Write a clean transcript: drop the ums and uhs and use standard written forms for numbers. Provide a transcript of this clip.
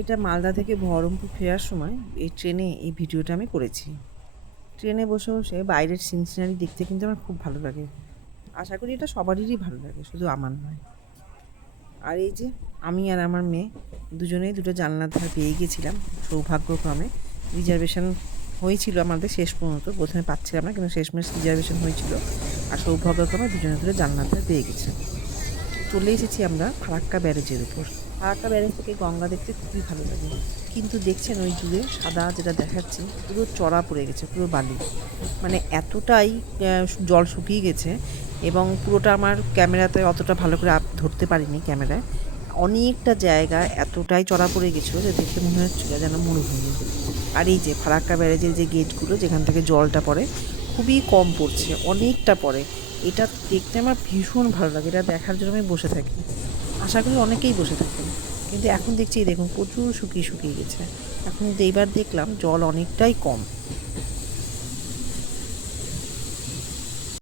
এটা মালদা থেকে বহরমপুর ফেরার সময় এই ট্রেনে এই ভিডিওটা আমি করেছি। ট্রেনে বসে বসে বাইরের সিনারি দেখতে কিন্তু আমার খুব ভালো লাগে। আশা করি এটা সবারই ভালো লাগে, শুধু আমার নয়। আর এই যে আমি আর আমার মেয়ে দুজনেই দুটো জানলার ধার পেয়ে গেছিলাম সৌভাগ্যক্রমে। রিজার্ভেশন হয়েছিল আমাদের শেষ পর্যন্ত, প্রথমে পাচ্ছিলাম না, কিন্তু শেষমেশ রিজার্ভেশন হয়েছিল। আর সৌভাগ্যক্রমে দুজনে দুটো জানলার ধার পেয়ে গেছি। চলে এসেছি আমরা ফারাক্কা ব্যারেজের উপর। ফারাক্কা ব্যারেজ থেকে গঙ্গা দেখতে খুবই ভালো লাগে, কিন্তু দেখছেন ওই দূরে সাদা যেটা দেখাচ্ছে পুরো চড়া পড়ে গেছে, পুরো বালি। মানে এতটাই জল শুকিয়ে গেছে, এবং পুরোটা আমার ক্যামেরাতে অতটা ভালো করে ধরতে পারিনি ক্যামেরায়। অনেকটা জায়গা এতটাই চড়া পড়ে গেছিলো যে দেখে মনে হচ্ছিলো যেন মরুভূমি। আর এই যে ফারাক্কা ব্যারেজের যে গেটগুলো যেখান থেকে জলটা পড়ে, খুবই কম পড়ছে, অনেকটা পড়ে। এটা দেখতে আমার ভীষণ ভালো লাগে, এটা দেখার জন্য আমি বসে থাকি। আশা করি অনেকেই বসে থাকেন, কিন্তু এখন দেখছি দেখুন প্রচুর শুকিয়ে শুকিয়ে গেছে। এখন এইবার দেখলাম জল অনেকটাই কম।